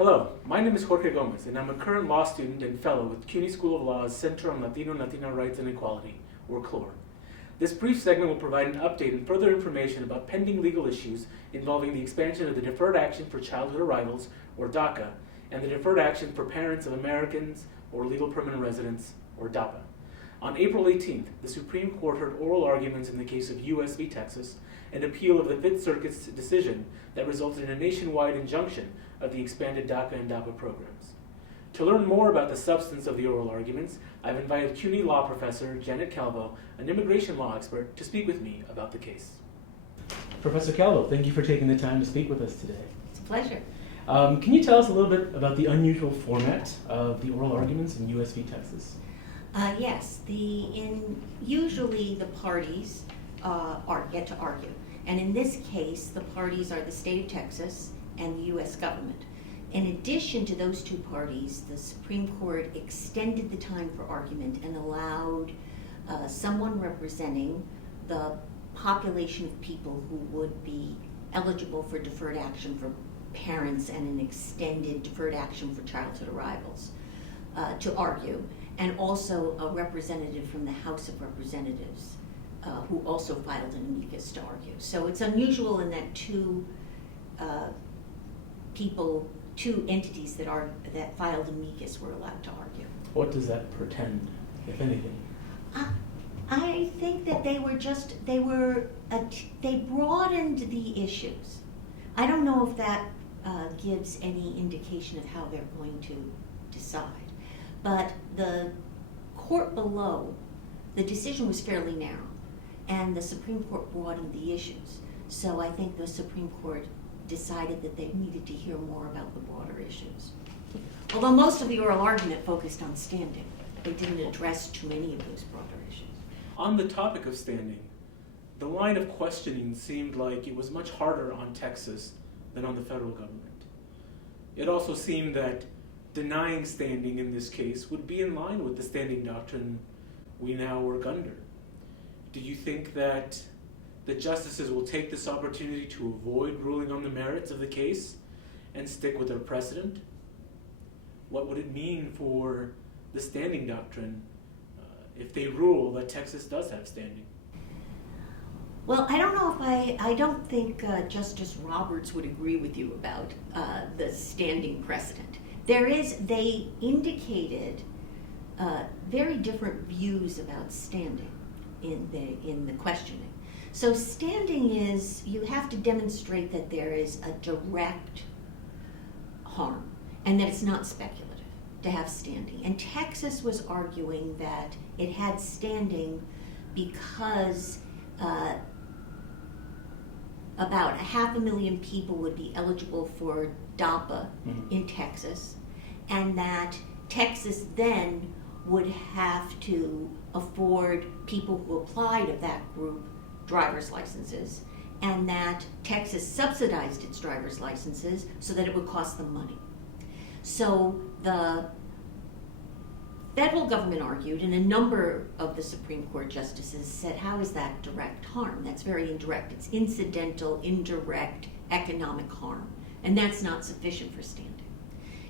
Hello, my name is Jorge Gomez, and I'm a current law student and fellow with CUNY School of Law's Center on Latino and Latina Rights and Equality, or CLORE. This brief segment will provide an update and further information about pending legal issues involving the expansion of the Deferred Action for Childhood Arrivals, or DACA, and the Deferred Action for Parents of Americans or Legal Permanent Residents, or DAPA. On April 18th, the Supreme Court heard oral arguments in the case of U.S. v. Texas, an appeal of the Fifth Circuit's decision that resulted in a nationwide injunction of the expanded DACA and DAPA programs. To learn more about the substance of the oral arguments, I've invited CUNY law professor Janet Calvo, an immigration law expert, to speak with me about the case. Professor Calvo, thank you for taking the time to speak with us today. It's a pleasure. Can you tell us a little bit about the unusual format of the oral arguments in U.S. v. Texas? Yes, usually the parties get to argue. And in this case, the parties are the state of Texas and the U.S. government. In addition to those two parties, the Supreme Court extended the time for argument and allowed someone representing the population of people who would be eligible for deferred action for parents and an extended deferred action for childhood arrivals to argue, and also a representative from the House of Representatives who also filed an amicus to argue. So it's unusual in that two entities that filed amicus were allowed to argue. What does that portend, if anything? I think that they broadened the issues. I don't know if that gives any indication of how they're going to decide. But the court below, the decision was fairly narrow, and the Supreme Court broadened the issues. So I think the Supreme Court decided that they needed to hear more about the broader issues. Although most of the oral argument focused on standing, they didn't address too many of those broader issues. On the topic of standing, the line of questioning seemed like it was much harder on Texas than on the federal government. It also seemed that denying standing in this case would be in line with the standing doctrine we now work under. Do you think that the justices will take this opportunity to avoid ruling on the merits of the case and stick with their precedent? What would it mean for the standing doctrine if they rule that Texas does have standing? Well, I don't think Justice Roberts would agree with you about the standing precedent. They indicated very different views about standing in the questioning. So standing is, you have to demonstrate that there is a direct harm and that it's not speculative to have standing. And Texas was arguing that it had standing because about 500,000 people would be eligible for DAPA in Texas, and that Texas then would have to afford people who apply to that group driver's licenses, and that Texas subsidized its driver's licenses so that it would cost them money. So the federal government argued, and a number of the Supreme Court justices said, how is that direct harm? That's very indirect. It's incidental, indirect economic harm, and that's not sufficient for standing.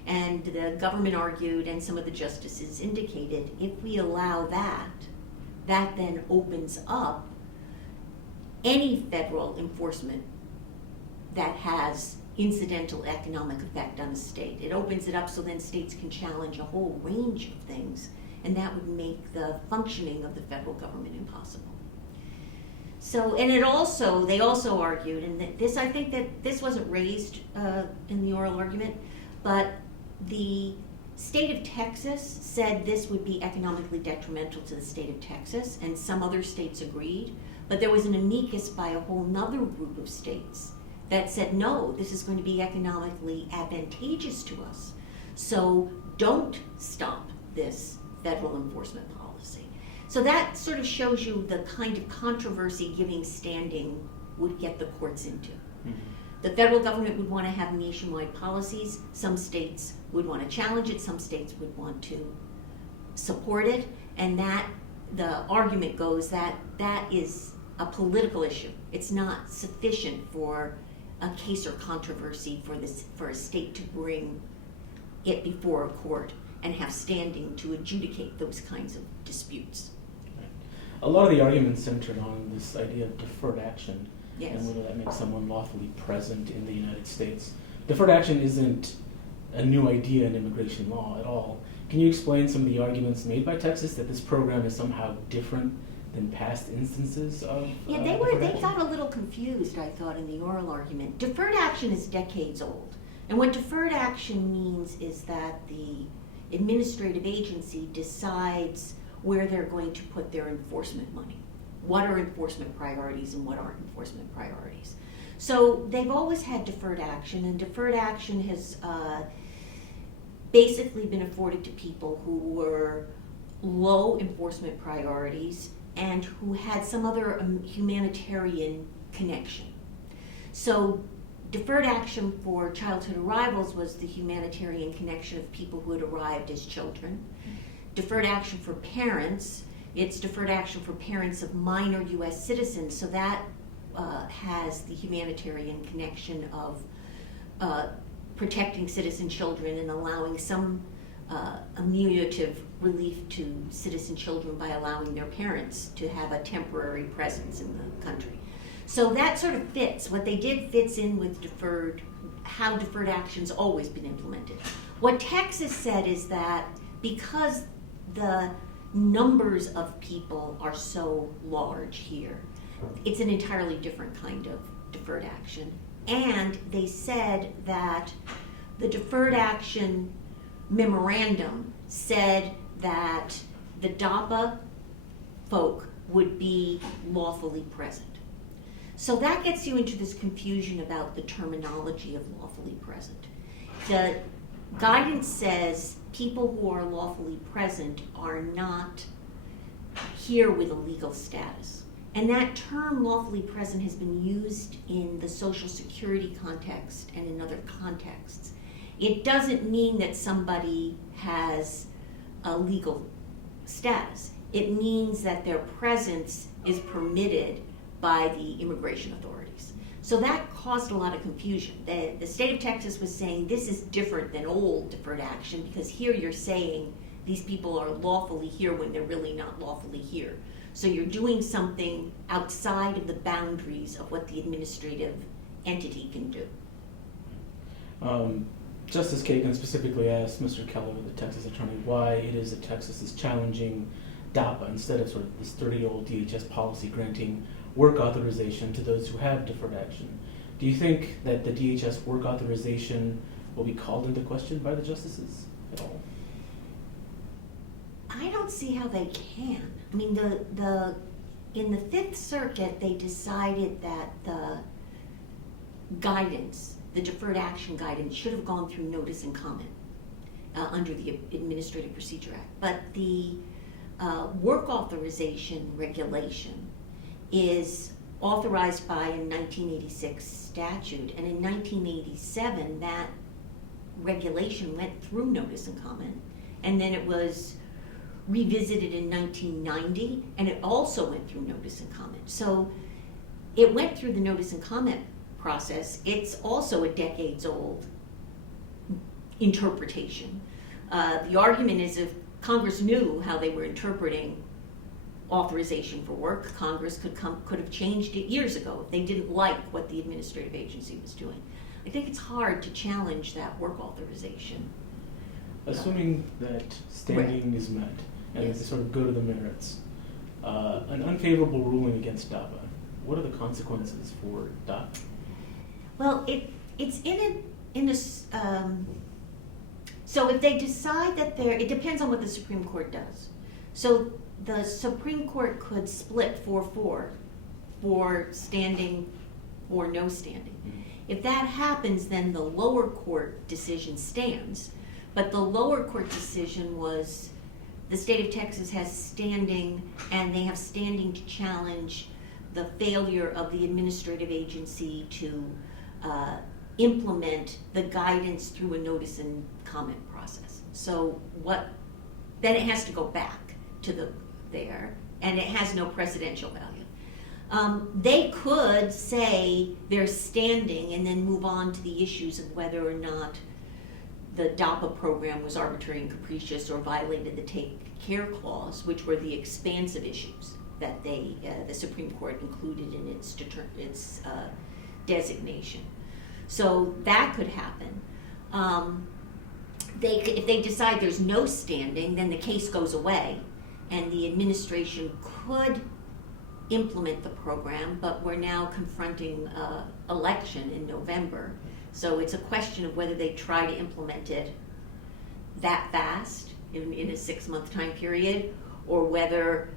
And the government argued, and some of the justices indicated, if we allow that, that then opens up any federal enforcement that has incidental economic effect on a state. It opens it up so then states can challenge a whole range of things, and that would make the functioning of the federal government impossible. So, and they also argued, and I think that this wasn't raised in the oral argument, but the state of Texas said this would be economically detrimental to the state of Texas, and some other states agreed, but there was an amicus by a whole nother group of states that said, no, this is going to be economically advantageous to us, so don't stop this federal enforcement policy. So that sort of shows you the kind of controversy giving standing would get the courts into. Mm-hmm. The federal government would want to have nationwide policies. Some states would want to challenge it. Some states would want to support it. And that the argument goes that that is a political issue. It's not sufficient for a case or controversy for a state to bring it before a court and have standing to adjudicate those kinds of disputes. A lot of the arguments centered on this idea of deferred action. Yes. And whether that makes someone lawfully present in the United States. Deferred action isn't a new idea in immigration law at all. Can you explain some of the arguments made by Texas that this program is somehow different than past instances of Yeah, deferred they action? got a little confused, I thought, in the oral argument. Deferred action is decades old. And what deferred action means is that the administrative agency decides where they're going to put their enforcement money. What are enforcement priorities and what aren't enforcement priorities? So they've always had deferred action, and deferred action has basically been afforded to people who were low enforcement priorities and who had some other humanitarian connection. So deferred action for childhood arrivals was the humanitarian connection of people who had arrived as children. Deferred action for parents, it's deferred action for parents of minor U.S. citizens, so that has the humanitarian connection of protecting citizen children and allowing some ameliorative relief to citizen children by allowing their parents to have a temporary presence in the country. So that sort of fits. What they did fits in with how deferred action's always been implemented. What Texas said is that because the numbers of people are so large here, it's an entirely different kind of deferred action. And they said that the deferred action memorandum said that the DAPA folk would be lawfully present. So that gets you into this confusion about the terminology of lawfully present. The guidance says people who are lawfully present are not here with a legal status. And that term lawfully present has been used in the Social Security context and in other contexts. It doesn't mean that somebody has a legal status. It means that their presence is permitted by the immigration authorities. So that caused a lot of confusion. The state of Texas was saying this is different than old deferred action because here you're saying these people are lawfully here when they're really not lawfully here. So you're doing something outside of the boundaries of what the administrative entity can do. Justice Kagan specifically asked Mr. Calvo, the Texas attorney, why it is that Texas is challenging DAPA instead of sort of this 30-year-old DHS policy granting work authorization to those who have deferred action. Do you think that the DHS work authorization will be called into question by the justices at all? I don't see how they can. I mean, in the Fifth Circuit, they decided that the guidance, the deferred action guidance, should have gone through notice and comment under the Administrative Procedure Act. But the work authorization regulation is authorized by a 1986 statute, and in 1987, that regulation went through notice and comment, and then it was revisited in 1990, and it also went through notice and comment. So it went through the notice and comment process. It's also a decades-old interpretation. The argument is if Congress knew how they were interpreting authorization for work, Congress could have changed it years ago if they didn't like what the administrative agency was doing. I think it's hard to challenge that work authorization. Assuming that standing is met and Yes. they sort of go to the merits, an unfavorable ruling against DAPA, what are the consequences for DAPA? Well, it's so if they decide that it depends on what the Supreme Court does. So the Supreme Court could split 4-4 for standing or no standing. Mm-hmm. If that happens, then the lower court decision stands. But the lower court decision was the state of Texas has standing, and they have standing to challenge the failure of the administrative agency to implement the guidance through a notice and comment process. So then it has to go back to there, and it has no precedential value. They could say they're standing and then move on to the issues of whether or not the DAPA program was arbitrary and capricious or violated the take care clause, which were the expansive issues that the Supreme Court included in its designation. So that could happen. If they decide there's no standing, then the case goes away, and the administration could implement the program, but we're now confronting an election in November. So it's a question of whether they try to implement it that fast in a 6-month time period, or whether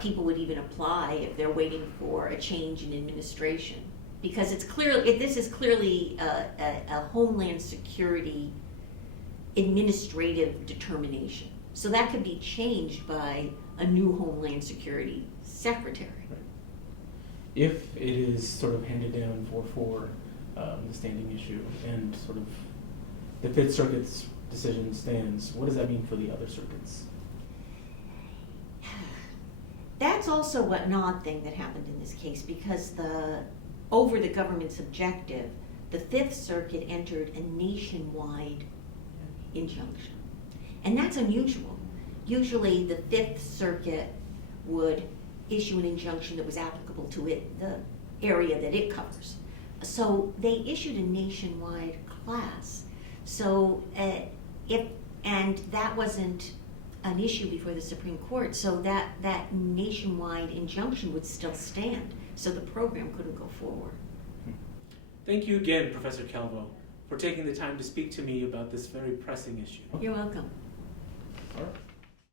people would even apply if they're waiting for a change in administration. Because this is clearly a Homeland Security administrative determination. So that could be changed by a new Homeland Security Secretary. Right. If it is sort of handed down 4-4, the standing issue, and sort of the Fifth Circuit's decision stands, what does that mean for the other circuits? That's also an odd thing that happened in this case, because over the government's objective, the Fifth Circuit entered a nationwide injunction. And that's unusual. Usually the Fifth Circuit would issue an injunction that was applicable to the area that it covers. So they issued a nationwide class. So and that wasn't an issue before the Supreme Court, so that nationwide injunction would still stand. So the program couldn't go forward. Thank you again, Professor Calvo, for taking the time to speak to me about this very pressing issue. You're welcome. All right.